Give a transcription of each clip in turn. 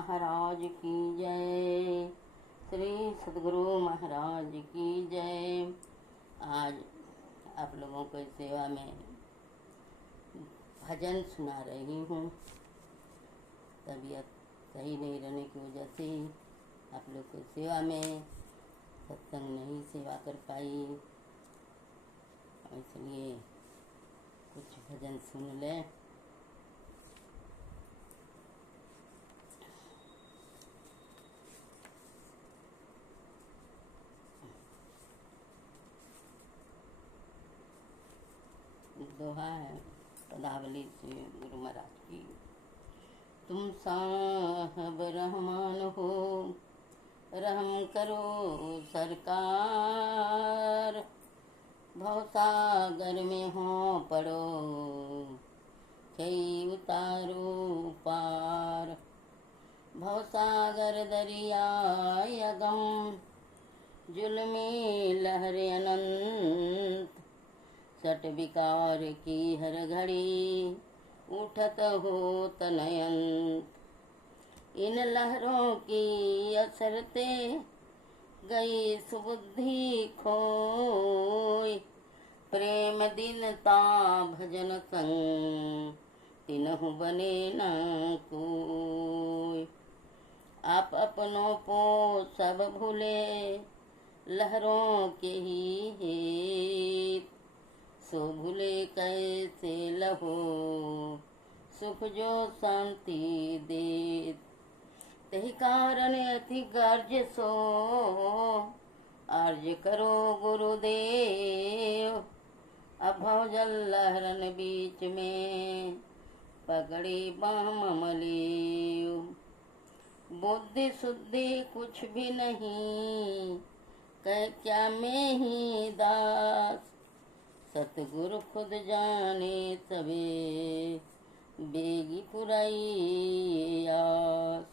महाराज की जय। श्री सद्गुरु महाराज की जय। आज आप लोगों को सेवा में भजन सुना रही हूँ। तबीयत सही नहीं रहने की वजह से आप लोग को सेवा में सत्संग नहीं सेवा कर पाई, इसलिए कुछ भजन सुन लें। दोहा है पदावली से गुरु महाराज की। तुम साहब रहमान हो, रहम करो सरकार, भवसागर में हो पड़ो, कई उतारो पार। भवसागर दरिया अगम, जुल्मी लहरे अनंत, सट विकार की हर घड़ी, उठत हो तनयंत। इन लहरों की असरते, गई सुबुद्धि खोय, प्रेम दीनता भजन संग, तिनहु बने न कोय। आप अपनों को सब भूले, लहरों के ही हेत, सो भूले कैसे लहो, सुख जो शांति देत। तहि कारण अति गर्ज सो, अर्ज करो गुरुदेव। अभव जल लहरन बीच में, पकड़ी बाम मलियो। बुद्धि शुद्धि कुछ भी नहीं, कह क्या में ही दास। सतगुरु खुद जाने सबे, बेगी पुराई आस।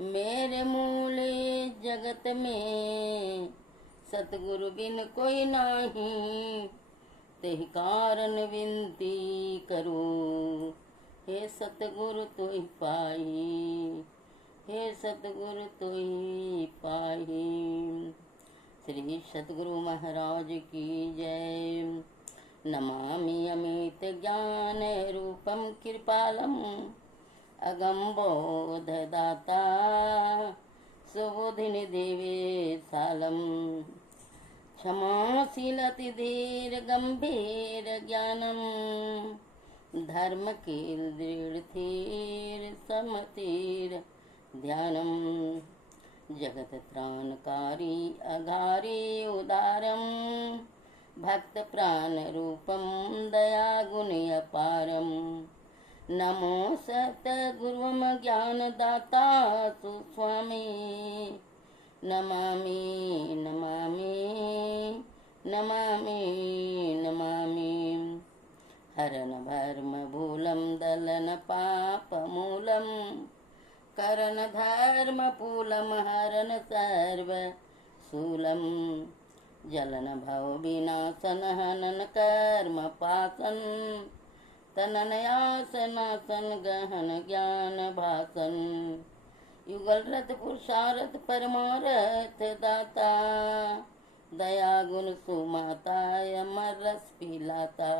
मेरे मूले जगत में, सतगुरु बिन कोई नहीं, तेहि कारण विनती करो, हे सतगुरु तुहि पाई, हे सतगुरु तुहि पाई। श्री सद्गुरु महाराज की जय। नमामि अमित ज्ञान रूपम कृपालम, अगम बोध दाता, सुबुधिनि देवे सालम। क्षमाशीलति धीर गंभीर ज्ञानम, धर्म की दृढ़ थीर समतीर ध्यानम। जगत त्राणकारी अघारी उदारम, भक्त प्राण रूपम दया गुण अपारम। नमो सतगुरुम ज्ञान दाता सुस्वामी, नमामि नमामि नमामि नमामि। हरन भर्म भूलम दलन पाप मूलम, करन धर्म पूलम हरन सर्व शूलम। जलन भव विनाशन हनन कर्म पासन, तनन आसनासन गहन ज्ञान भासन। युगल रथ पुरुषारथ परमारथ दाता, दया गुण सुमाता अमर रस पिलाता।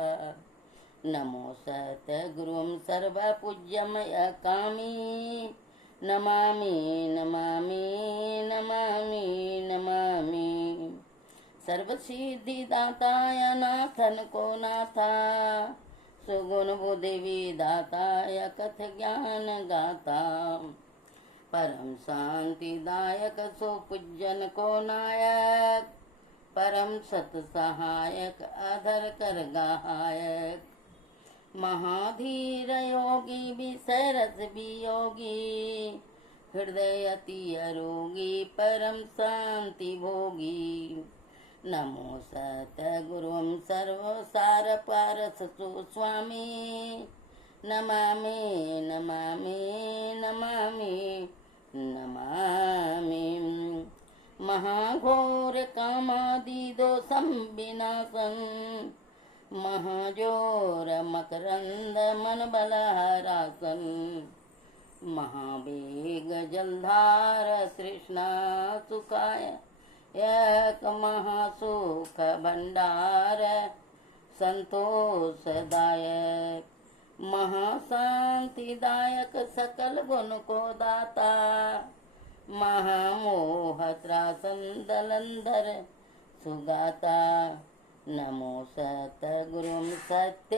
नमो सत गुरुम सर्व पूज्यमय कामी, नमामि नमामि नमामि नमामि। सर्व सिद्धि दाताय नाथन को नाथा, सुगुण बुद्धि विदाताय कथ ज्ञान गाता। परम शांति दायक सो पूजन को नायक, परम सत सहायक अधर कर गायक। महाधीर योगी विषय रस वियोगी, हृदय अति अरोगी परम शांति भोगी। नमो सतगुरुम सर्वसार पारस सुस्वामी, नमामि नमामि नमामि नमामि। महाघोर कामादि दोषम विनाशम, महाजोर मकरंद मन बलहरासन। महावेग जलधार तृष्णा सुखाय एक महासुख भंडार संतोषदायक महाशांतिदायक सकल गुण को दाता महामोह त्रासन दलंधर सुगाता नमो सतगुरुं सत्य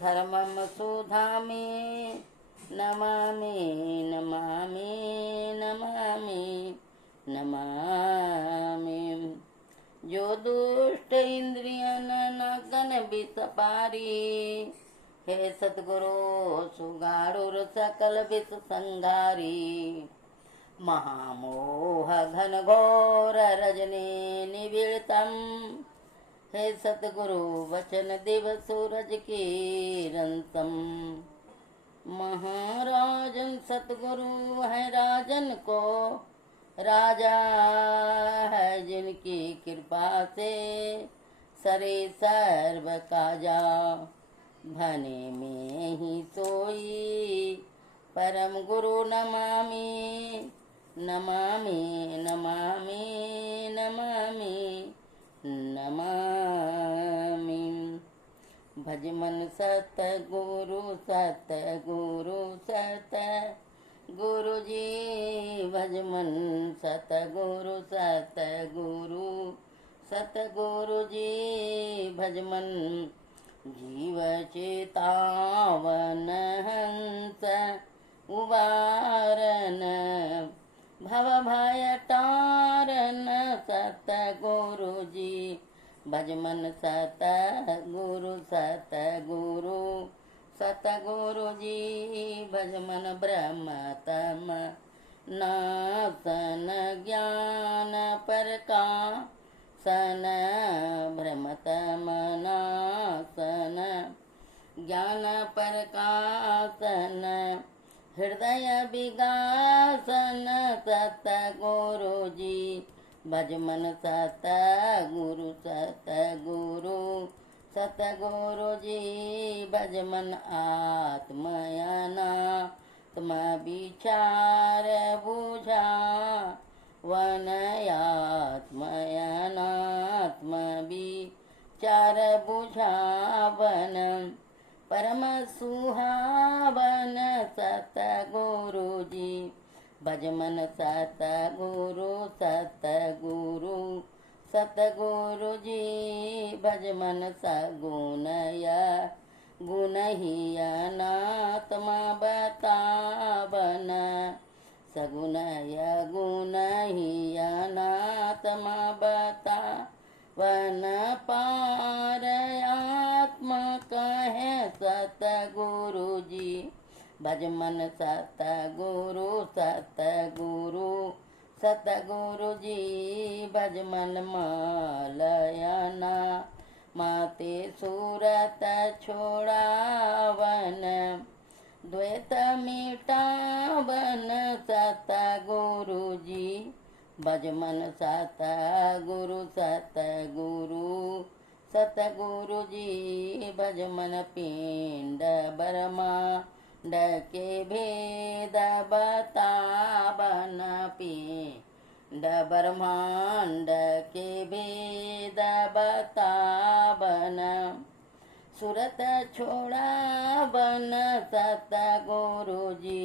धर्मं सुधामि नमामि नमामि नमामि नमामि। जो दुष्ट इंद्रियन नगन विषपारी हे सतगुरु सुगाड़ुर सकल विष संघारी महामोह घन घोर रजनी निविड़तम हे सतगुरु वचन दिव सूरज किरणतम। महाराजन सतगुरु है राजन को राजा है जिनकी कृपा से सरे सर्व काजा भने में ही सोई परम गुरु नमामि नमामि नमामि नमामि नमामि। भज मन सतगुरु सतगुरु सतगुरु जी भज मन सतगुरु सतगुरु सतगुरु जी भज मन जीव चेतावन हंस उबारन भव भय तारन सतगुरु जी भज मन सतगुरु सतगुरु सतगुरु जी भज मन ब्रह्म तम नासन ज्ञान परकासन भ्रमतम नासन ज्ञान परकासन हृदय विगासन सतगुरु जी भज मन सतगुरु सतगुरु सतगुरु जी भज मन आत्मयनात्म विचार बुझा वनयात्मयनात्म विचार बुझावन परम सुहावन सतगुरु जी भज मन सतगुरु सतगुरु सतगुरु जी भज मन सगुणय गुणहीयनात्मा बतावन सगुणय गुणहीयनात्मा बतावन पार आत्मा कहे सतगुरु जी भज मन सतगुरु सतगुरु सतगुरु जी भज मन मालयना माते सूरत छोड़ावन द्वैत मिटावन सतगुरु जी भज मन सतगुरु सतगुरु सतगुरु जी भज मन पिंड बरमा डके भेद बतावन पिंड ब्रह्मांड के भेद बतावन सुरत छोड़ावन सतगुरु जी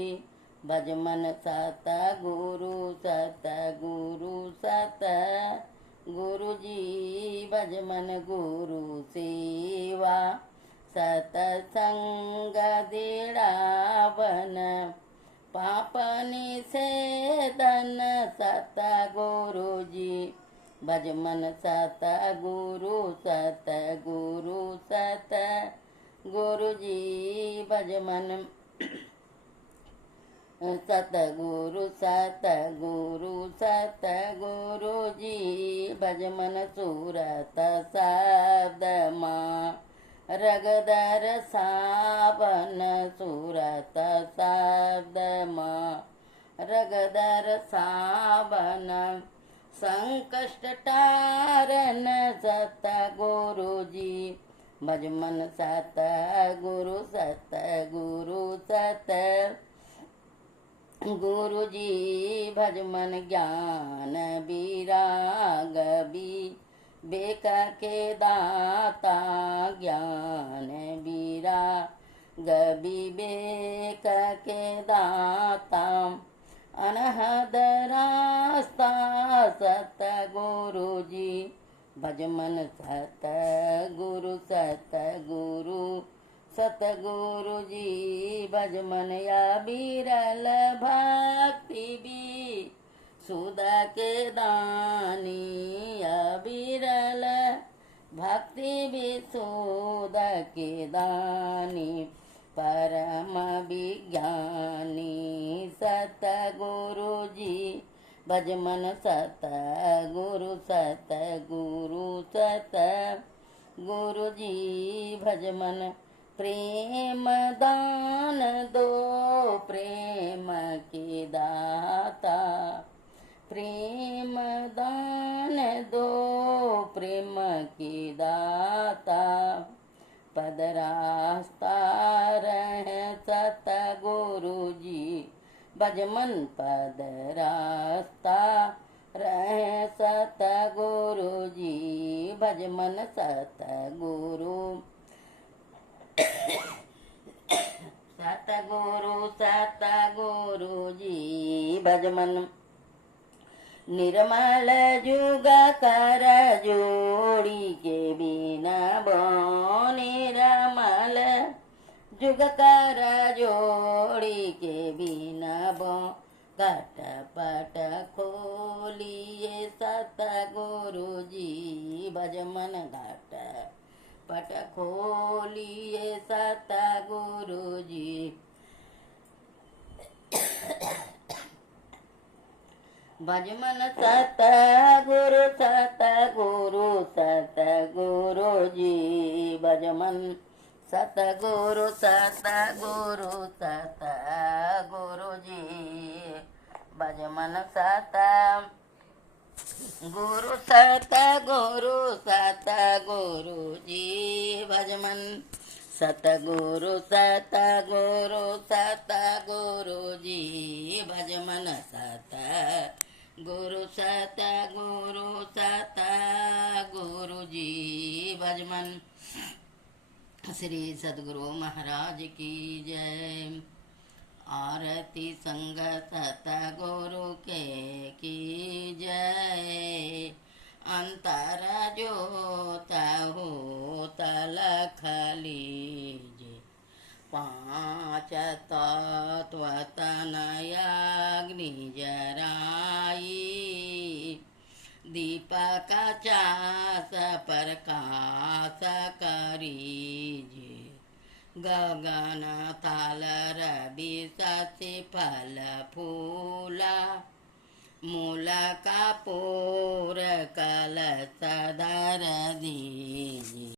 भज मन सतगुरु सतगुरु सतगुरु जी भज मन गुरु सेवा सतसंग दिड़ावन पाप निषेधन सतगुरु जी भज मन सतगुरु सतगुरु सतगुरु जी भज मन सतगुरु सतगुरु सतगुरु जी भज मन सूरत शब्द माँ रगदर सावन सूरत शब्द माँ रगदर सावन संकष्ट टारन सतगुरु जी भज मन सतगुरु सतगुरु सतगुरु गुरु जी भज मन ज्ञान विराग बेक के दाता ज्ञान विराग विवेक के दाता अनहद रास्ता सतगुरु जी भज मन सतगुरु सतगुरु जी भज मन या बिरल भक्ति भी सुधा के दानी या बिरल भक्ति भी सुधा के दानी परम विज्ञानी सतगुरु जी भज मन सतगुरु सतगुरु जी भज मन प्रेम दान दो प्रेम के दाता प्रेम दान दो प्रेम के दाता पद रास्ता रहे सतगुरु जी भज मन पद रास्ता रहे सतगुरु जी भज मन सतगुरु सतगुरु जी भज मन निर्मल जुग कर जोड़ी के बिना बो निर्मल जुग कर जोड़ी के बिना बो घट पट खोलिए सतगुरु जी भज मन घट पट खोलिए सतगुरु जी भज मन सतगुरु जी भज मन सतगुरु जी भज मन सतगुरु जी भज मन सतगुरु जी भज मन सतगुरु जी भज मन। श्री सद्गुरु महाराज की जय। आरती संग सतगुरु के की जय। अंतर जोत हो तलख लीजे 5 तत्व तनयाग्नि जराई दीपक चास प्रकाश करीजे गगन ताल रवि शशि फल फूला मूल कपूर कलश धर दीजे।